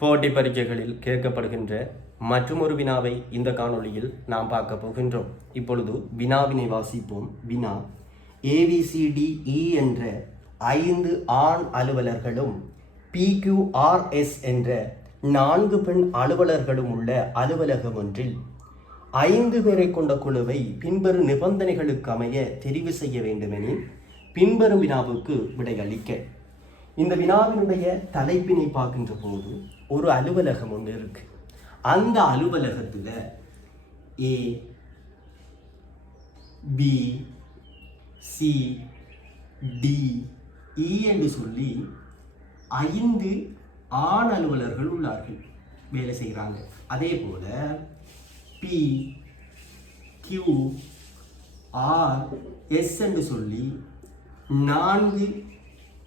போட்டி பரீட்சைகளில் கேட்கப்படுகின்ற மற்றொரு வினாவை இந்த காணொளியில் நாம் பார்க்க போகின்றோம். இப்பொழுது வினாவினை வாசிப்போம். வினா: ABCDE என்ற 5 ஆண் அலுவலர்களும் PQRS என்ற 4 பெண் அலுவலர்களும் உள்ள அலுவலகம் ஒன்றில் 5 பேரை கொண்ட குழுவை பின்வரும் நிபந்தனைகளுக்கு அமைய தெரிவு செய்ய வேண்டுமெனில் பின்வரும் வினாவுக்கு விடையளிக்க. இந்த வினாவினுடைய தலைப்பினை பார்க்கின்ற போது ஒரு அலுவலகம் ஒன்று இருக்கு. அந்த அலுவலகத்தில் A, B, C, D, E என்று சொல்லி 5 ஆண் அலுவலர்கள் உள்ளார்கள், வேலை செய்கிறாங்க. அதே போல P, Q, R, S என்று சொல்லி 4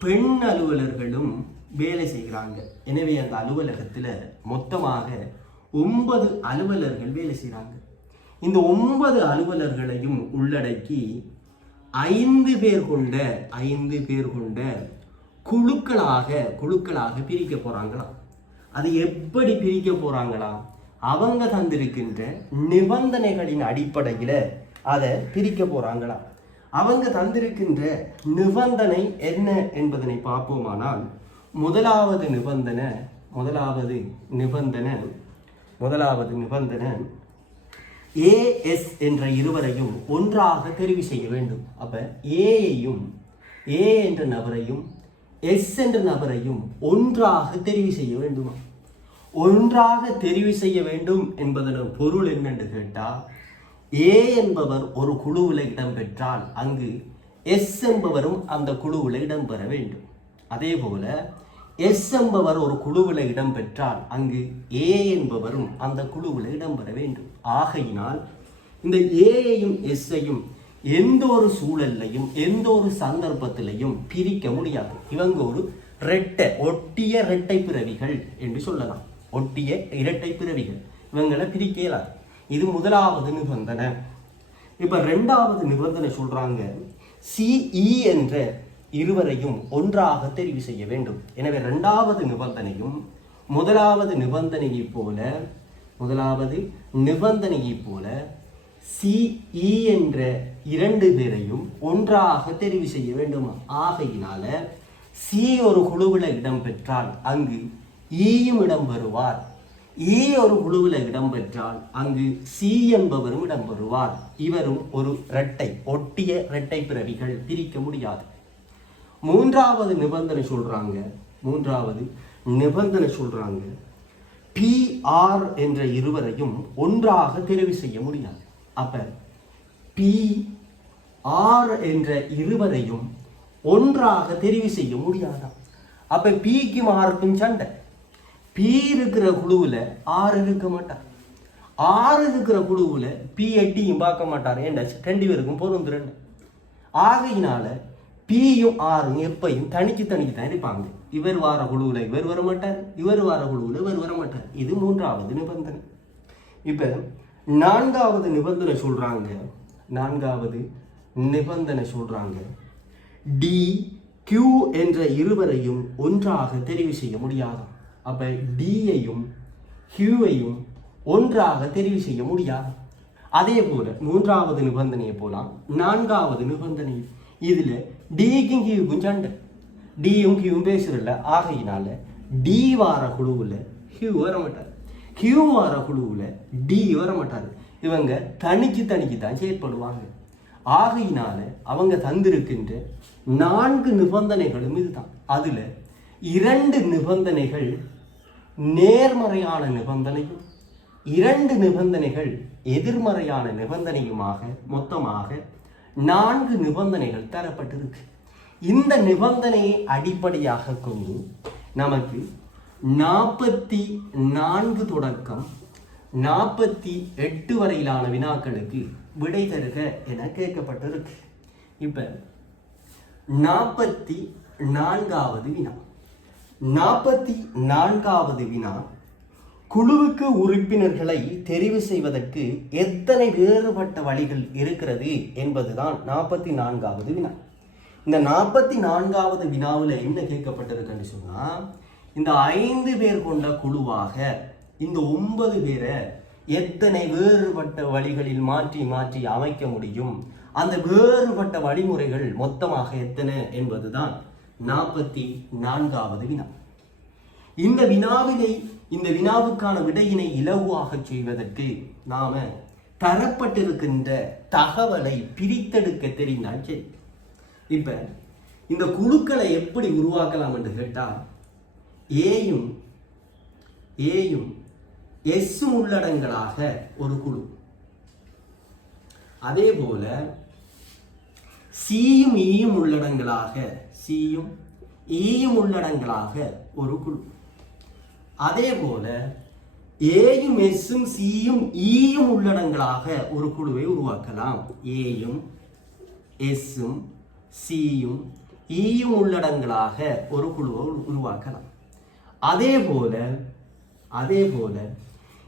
பெண் அலுவலர்களும் வேலை செய்கிறாங்க. எனவே அந்த அலுவலகத்தில் மொத்தமாக 9 அலுவலர்கள் வேலை செய்கிறாங்க. இந்த 9 அலுவலர்களையும் உள்ளடக்கி 5 பேர் கொண்ட குழுக்களாக பிரிக்க போறாங்களாம். அது எப்படி பிரிக்க போறாங்களா? அவங்க தந்திருக்கின்ற நிபந்தனைகளின் அடிப்படையில் அதை பிரிக்க போறாங்களாம். அவங்க தந்திருக்கின்ற நிபந்தனை என்ன என்பதனை பார்ப்போமானால், முதலாவது நிபந்தனை AS என்ற இருவரையும் ஒன்றாக தெரிவு செய்ய வேண்டும். அப்ப A என்ற நபரையும் S என்ற நபரையும் ஒன்றாக தெரிவு செய்ய வேண்டுமா? ஒன்றாக தெரிவு செய்ய வேண்டும் என்பதன் பொருள் என்னென்று கேட்டால், A என்பவர் ஒரு குழுவில் இடம்பெற்றால் அங்கு S என்பவரும் அந்த குழுவில் இடம்பெற வேண்டும். அதே போல S என்பவர் ஒரு குழுவில் இடம்பெற்றால் அங்கு A என்பவரும் அந்த குழுவில் இடம்பெற வேண்டும். ஆகையினால் இந்த Aயையும் Sஐயும் எந்த ஒரு சூழல்லையும் எந்த ஒரு சந்தர்ப்பத்திலையும் பிரிக்க முடியாது. இவங்க ஒரு ஒட்டிய இரட்டை பிறவிகள் என்று சொல்லலாம். ஒட்டிய இரட்டை பிறவிகள், இவங்களை பிரிக்க இயலாது. இது முதலாவது நிபந்தனை. இப்ப இரண்டாவது நிபந்தனை சொல்றாங்க, CE என்ற இருவரையும் ஒன்றாக தெரிவு செய்ய வேண்டும். எனவே இரண்டாவது நிபந்தனையும் முதலாவது நிபந்தனையை போல CE என்ற 2 பேரையும் ஒன்றாக தெரிவு செய்ய வேண்டும். ஆகையினால C ஒரு குழுவில் இடம்பெற்றால் அங்கு Eயும் இடம்பெறுவார். E ஒரு குழுவில் இடம்பெற்றால் அங்கு C என்பவரும் இடம்பெறுவார். இவரும் ஒரு ஒட்டிய இரட்டை பிறவிகள், பிரிக்க முடியாது. மூன்றாவது நிபந்தனை சொல்றாங்க PR என்ற இருவரையும் ஒன்றாக தெரிவு செய்ய முடியாது. அப்ப PR என்ற இருவரையும் ஒன்றாக தெரிவு செய்ய முடியாதா? அப்ப Pக்கும் Rக்கும் சண்டை. P இருக்கிற குழுவில் R இருக்க மாட்டார். R இருக்கிற குழுவில் P 8யும் பார்க்க மாட்டார். ஏண்டா 2 பேருக்கும் பொருந்துறேன். ஆகையினால Pயும் Rயும் எப்பையும் தனிக்கு தான் இருப்பாங்க. இவர் வார குழுவில் இவர் வர மாட்டார், இவர் வார குழுவில் இவர் வர மாட்டார். இது மூன்றாவது நிபந்தனை. இப்ப நான்காவது நிபந்தனை சொல்றாங்க D, Q என்ற இருவரையும் ஒன்றாக தெரிவு செய்ய முடியாது. அப்ப Dயையும் Qவையும் ஒன்றாக தெரிவு செய்ய முடியாது. அதே போல மூன்றாவது நிபந்தனையை போலாம் நான்காவது நிபந்தனை. இதுல Dக்கும் Qக்கும் சண்டை. Dயும் Qவும் பேசுறல. ஆகையினால D வார குழுவில் Q வர மாட்டார், Q வார குழுவில் D வர மாட்டார். இவங்க தனிக்கு தான் செயற்படுவாங்க. ஆகையினால அவங்க தந்திருக்கின்ற 4 நிபந்தனைகளும் இதுதான். அதுல 2 நிபந்தனைகள் நேர்மறையான நிபந்தனையும் 2 நிபந்தனைகள் எதிர்மறையான நிபந்தனையுமாக மொத்தமாக 4 நிபந்தனைகள் தரப்பட்டிருக்கு. இந்த நிபந்தனையை அடிப்படையாக கொண்டு நமக்கு 44 தொடக்கம் 48 வரையிலான வினாக்களுக்கு விடை தருக என கேட்கப்பட்டிருக்கு. இப்ப 44வது வினா, குழுவுக்கு உறுப்பினர்களை தெரிவு செய்வதற்கு எத்தனை வேறுபட்ட வழிகள் இருக்கிறது என்பதுதான் 44வது வினா. இந்த 44வது வினாவில் என்ன கேட்கப்பட்டிருக்குன்னு சொன்னா, இந்த 5 பேர் கொண்ட குழுவாக இந்த 9 பேரை எத்தனை வேறுபட்ட வழிகளில் மாற்றி மாற்றி அமைக்க முடியும், அந்த வேறுபட்ட வழிமுறைகள் மொத்தமாக எத்தனை என்பதுதான் 44வது வினா. இந்த வினாவுக்கான விடையினை இலகுவாக செய்வதற்கு நாம தரப்பட்டிருக்கின்ற தகவலை பிரித்தெடுக்க தெரிந்தால் சரி. இப்ப இந்த குழுக்களை எப்படி உருவாக்கலாம் என்று கேட்டா, ஏயும் எஸ்ஸும் உள்ளடங்களாக ஒரு குழு, அதே போல சியும் ஈயும் உள்ளடங்களாக ஒரு குழு, அதே போல ஏயும் எஸ்ஸும் சியும் ஈயும் உள்ளடங்களாக ஒரு குழுவை உருவாக்கலாம். ஏயும் எஸ்ஸும் சியும் ஈயும் உள்ளடங்களாக ஒரு குழுவை உருவாக்கலாம். அதே போல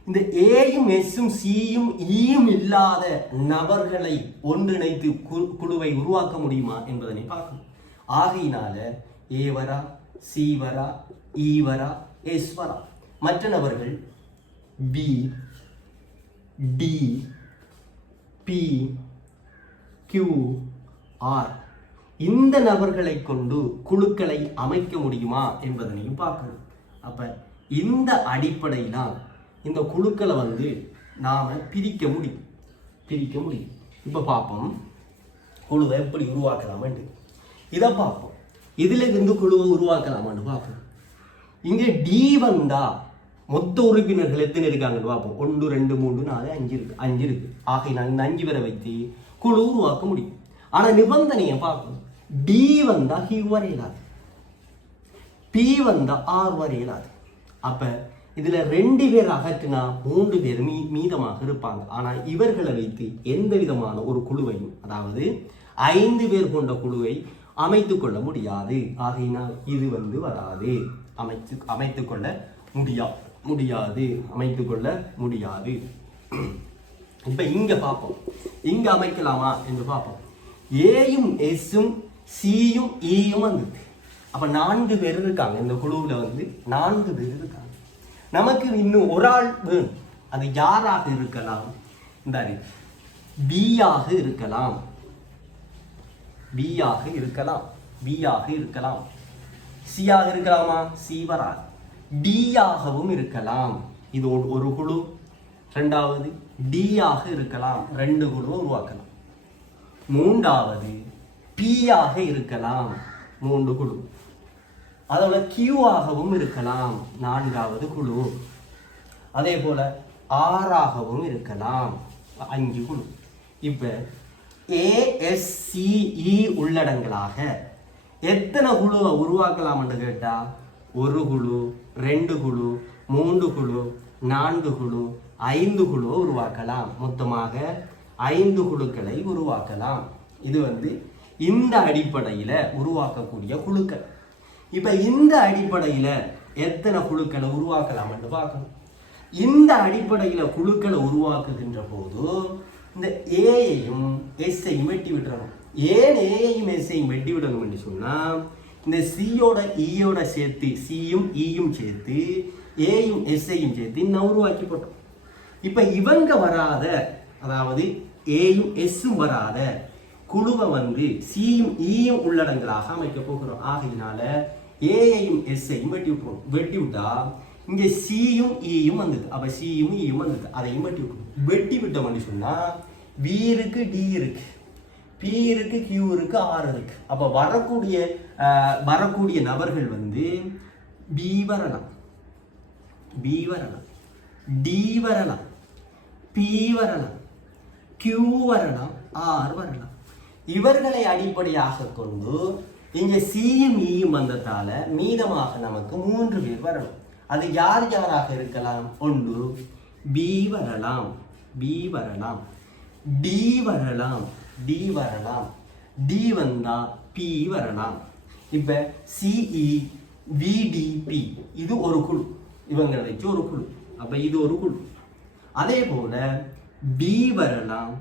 இந்த ஏயும் எஸ்ஸும் சியும் ஈயும் இல்லாத நபர்களை ஒன்றிணைத்து குழுவை உருவாக்க முடியுமா என்பதனை பார்க்கணும். ஆகையினால ஏ வரா, சி வரா, ஈ வரா, எஸ் வரா. மற்ற நபர்கள் P, T, P, Q, R. இந்த நபர்களை கொண்டு குழுக்களை அமைக்க முடியுமா என்பதனையும் பார்க்கணும். அப்ப இந்த அடிப்படையில் இந்த குழுக்களை நாம பிரிக்க முடியும். இப்ப பார்ப்போம் குழுவை எப்படி உருவாக்கலாம். இதை பார்ப்போம். இதுல இருந்து குழுவை உருவாக்கலாமான்னு பார்ப்போம். இங்க டி வந்தா மொத்த உறுப்பினர்கள் எத்தனை இருக்காங்கன்னு பார்ப்போம். 1 2 3 4 5 இருக்கு. ஆகையினால் இந்த 5 பேரை வைத்து குழு உருவாக்க முடியும். ஆனா நிபந்தனையை பார்க்கணும். டி வந்தா ஹியூ வரையலாது, பி வந்தா ஆர் வரையலாது. அப்ப இதுல 2 பேர் அகற்றினா 3 பேர் மீதமாக இருப்பாங்க. ஆனா இவர்களை வைத்து எந்த விதமான ஒரு குழுவையும், அதாவது 5 பேர் கொண்ட குழுவை அமைத்துக் கொள்ள முடியாது. ஆகையினால் இது வராது, அமைத்துக் கொள்ள முடியாது. இப்ப இங்க பார்ப்போம், இங்க அமைக்கலாமா என்று பார்ப்போம். ஏயும் எஸ்ஸும் சியும் ஈயும் வந்தது. அப்ப 4 பேர் இருக்காங்க இந்த குழுவுல 4 பேர் இருக்காங்க. நமக்கு இன்னும் ஒரு ஆள் வேணும். அது யாராக இருக்கலாம்? இந்த பியாக இருக்கலாம், சியாக இருக்கலாமா? சி வராது. டியாகவும் இருக்கலாம். இது ஒரு குழு. இரண்டாவது டியாக இருக்கலாம், 2 குழு உருவாக்கலாம். மூன்றாவது பியாக இருக்கலாம், 3 குழு. அதோட கியூவாகவும் இருக்கலாம், 4வது குழு. அதே போல ஆறாகவும் இருக்கலாம், 5 குழு. இப்ப ஏஎஸ்சிஇ உள்ளடங்களாக எத்தனை குழுவை உருவாக்கலாம் என்று கேட்டா, 1 குழு, 2 குழு, 3 குழு, 4 குழு, 5 குழுவை உருவாக்கலாம். மொத்தமாக 5 குழுக்களை உருவாக்கலாம். இது இந்த அடிப்படையில உருவாக்கக்கூடிய குழுக்கள். இப்ப இந்த அடிப்படையில எத்தனை குழுக்களை உருவாக்கலாம் என்று பார்க்கணும். இந்த அடிப்படையில குழுக்களை உருவாக்குகின்ற போது இந்த ஏயையும் எஸ்ஐயும் வெட்டி விட்டுறணும். ஏன் ஏயையும் எஸ்ஐயும் வெட்டி விடணும் என்று சொன்னா, இந்த சியோட ஈயோட சேர்த்து, சியும் ஈயும் சேர்த்து, ஏயும் எஸ்ஐயும் சேர்த்து இன்னும் உருவாக்கி போட்டோம். இப்ப இவங்க வராத, அதாவது ஏயும் எஸ்ஸும் வராத குழுவை சியும் ஈயும் உள்ளடங்களாக அமைக்க போகிறோம். ஆகையினால ஏயையும் எஸ்ஐயும் வெட்டி விட்டா இங்க சியும் ஈயும் வந்தது. அப்ப சியும் ஈயும் வந்தது, அதையும் வெட்டி விட்டோம் சொன்னா பி இருக்கு, டி இருக்கு, பி இருக்கு, கியூ இருக்கு, ஆர் இருக்கு. அப்ப வரக்கூடிய நபர்கள் பி வரலாம், டி வரலாம், பி வரலாம், கியூ வரலாம், ஆர் வரலாம். இவர்களை அடிப்படையாக கொண்டு இங்க சியும் ஈயும் வந்ததால மீதமாக நமக்கு 3 பேர் வரணும். அது யாராக இருக்கலாம்? 1 பி வரலாம், டி வரலாம், டி வந்தா பி வரலாம். இப்ப சிஇ விடிபி இது ஒரு குழு, இவங்களை வச்சு ஒரு குழு. அப்ப இது ஒரு குழு. அதே போல பி வரலாம்,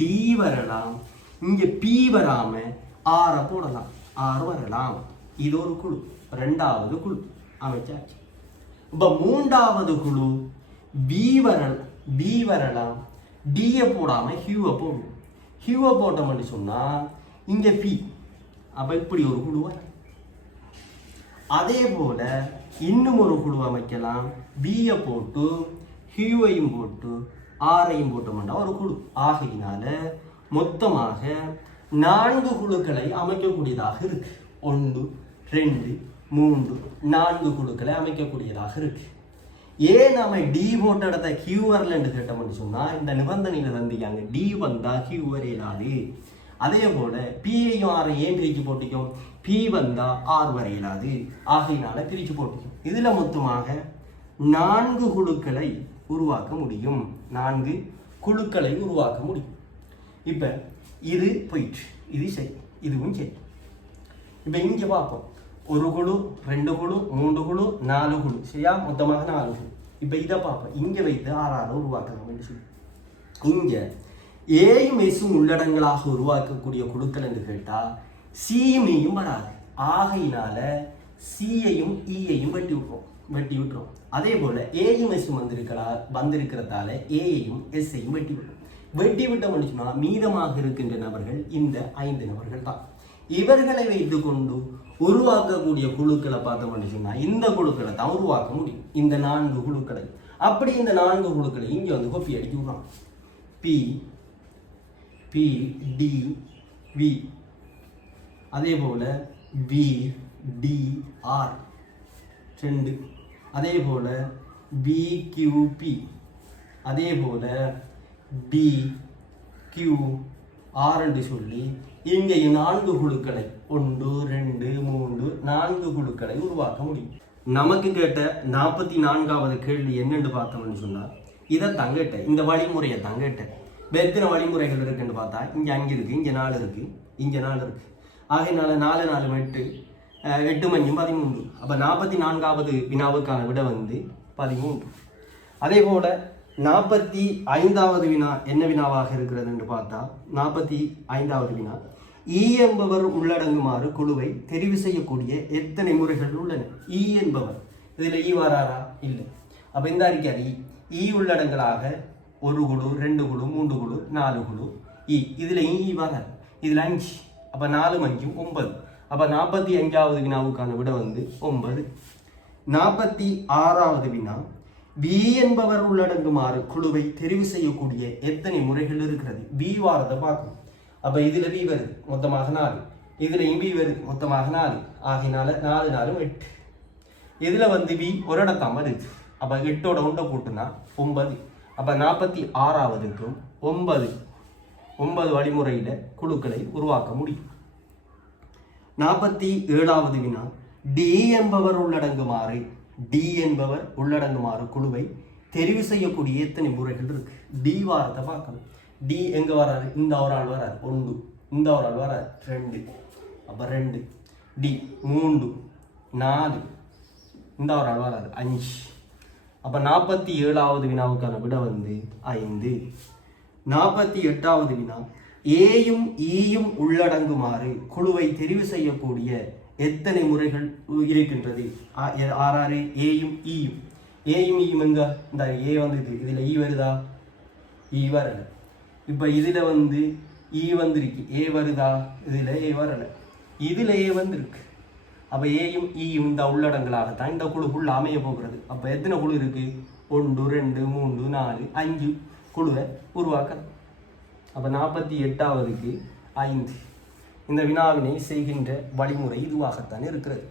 டி வரலாம், இங்க பி வராம ஆரை போடலாம், ஆர் வரலாம். இது ஒரு குழு, 2வது குழு. அமைச்சாச்சு. இப்போ மூன்றாவது குழு பி வரலாம், டியை போடாமல் ஹியூவை போடுவோம். ஹியூவை போட்டோம்னு சொன்னால் இங்கே பி, அப்போ இப்படி ஒரு குழு வரும். அதே போல் இன்னும் ஒரு குழு அமைக்கலாம். பியை போட்டு ஹியூவையும் போட்டு ஆரையும் போட்டோம்னா ஒரு குழு. ஆகையினால மொத்தமாக 4 குழுக்களை அமைக்கக்கூடியதாக இருக்கு. 1 2 3 4 குழுக்களை அமைக்கக்கூடியதாக இருக்கு. ஏன் நம்ம டி போட்ட இடத்த கியூ வரலன்னு கேட்டோம்னு சொன்னால் இந்த நிபந்தனையில் தந்திக்காங்க டி வந்தால் கியூ வரையலாது. அதே போல பிஐயும் ஆரையும் ஏன் பிரித்து போட்டிக்கும், பி வந்தால் ஆர் வரையலாது. ஆகையினால பிரித்து போட்டிக்கும். இதில் மொத்தமாக 4 குழுக்களை உருவாக்க முடியும். 4 குழுக்களை உருவாக்க முடியும். இப்போ இது போயிட்டு, இது சரி, இதுவும் சரி. இப்போ இங்கே பார்ப்போம். 1 குழு 2 குழு 3 குழு 4 குழு சரியா, மொத்தமாக 4 குழு. இப்போ இதை பார்ப்போம். இங்கே வைத்து 6 உருவாக்கலாம் சொல்லி இங்கே ஏயும் எஸும் உள்ளடங்களாக உருவாக்கக்கூடிய குழுக்கள் என்று கேட்டால் சியும் ஈயும் வராது. ஆகையினால சியையும் ஈயையும் வெட்டி விட்டுரும். அதே போல ஏயும் எஸும் வந்திருக்கிறதால ஏயையும் எஸ்ஸையும் வெட்டி விட்டோம்னு சொன்னால் மீதமாக இருக்கின்ற நபர்கள் இந்த 5 நபர்கள் தான். இவர்களை வைத்து கொண்டு உருவாக்கக்கூடிய குழுக்களை பார்த்தோம்னு சொன்னால் இந்த குழுக்களை தான் உருவாக்க முடியும். இந்த 4 குழுக்களை அப்படி இந்த 4 குழுக்களை இங்கே வந்து கொப்பி அடிச்சு விடுறோம். பி பி டி வி, அதே போல பி டி ஆர் 2, அதே போல பி கியூ பி, அதே போல பி கியூ ஆர் என்று சொல்லி இங்கேயும் 4 குழுக்களை 1 2 3 4 குழுக்களை உருவாக்க முடியும். நமக்கு கேட்ட 44வது கேள்வி என்னென்று பார்த்தோம்னு சொன்னால் இதை தங்கட்டேன், இந்த வழிமுறையை தங்கட்டேன். எத்தனை வழிமுறைகள் இருக்குன்னு பார்த்தா இங்கே 5 இருக்குது, இங்கே 4 இருக்குது, இங்கே 4 இருக்குது. ஆகையினால 4 4 8 8 மஞ்சும் 13. அப்போ 44வது வினாவுக்கான விட வந்து 13. அதே போல் 45வது வினா என்ன வினாவாக இருக்கிறது என்று பார்த்தா 45வது வினா இ என்பவர் உள்ளடங்குமாறு குழுவை தெரிவு செய்யக்கூடிய எத்தனை முறைகள் உள்ளன? இ என்பவர், இதில் ஈ வராரா? இல்லை. அப்போ இந்த அறிக்கை இ உள்ளடங்களாக 1 குழு 2 குழு 3 குழு 4 குழு இ, இதில் ஈ வராது, இதில் 5. அப்போ 4 5 9. அப்போ 45வது வினாவுக்கான விட வந்து 9. 46வது வினா பி என்பவர் உள்ளடங்குமாறு குழுவை தெரிவு செய்யக்கூடிய எத்தனை முறைகள் இருக்கிறது? பி வாரத்தை பார்க்கணும். அப்போ இதில் பி வருது மொத்தமாக 4, இதுலையும் பி வருது மொத்தமாக 4. ஆகினால 4 4 8. இதில் வந்து பி ஒரு இடத்தான் வருது. அப்போ 8ஓட உண்டை கூட்டுனா 9. அப்போ 46வதுக்கும் 9 வழிமுறையில் குழுக்களை உருவாக்க முடியும். 47வது வினா டி என்பவர் உள்ளடங்குமாறு குழுவை தெரிவு செய்யக்கூடிய எத்தனை முறைகள் இருக்கு? டி வாரத்தை பார்க்கணும். டி எங்க வராது? இந்த ஒரு ஆள் வராது 1, இந்த ஒரு ஆள் வராது 2, அப்போ 2. டி 3 4, இந்த ஒரு ஆள் வராது 5. அப்போ 47வது வினாவுக்கான விட வந்து 5. 48வது வினா ஏயும் ஈயும் உள்ளடங்குமாறு குழுவை தெரிவு செய்யக்கூடிய எத்தனை முறைகள் இருக்கின்றது? 6 ஏயும் ஈயும். ஏயும் ஈயும் எங்க? இந்த ஏ வந்து இதில் ஈ வருதா? ஈ வரலை. இப்போ இதில் வந்து ஈ வந்துருக்கு, ஏ வருதா? இதில் ஏ வரலை, இதில் ஏ வந்துருக்கு. அப்போ ஏயும் ஈயும் இந்த உள்ளடங்களாகத்தான் இந்த குழு ஃபுல் அமைய போகிறது. அப்போ எத்தனை குழு இருக்குது? 1 2 3 4 5 குழுவை உருவாக்க. அப்போ 48வதுக்கு 5. இந்த வினாவினை செய்கின்ற வழிமுறை இதுவாகத்தான் இருக்கிறது.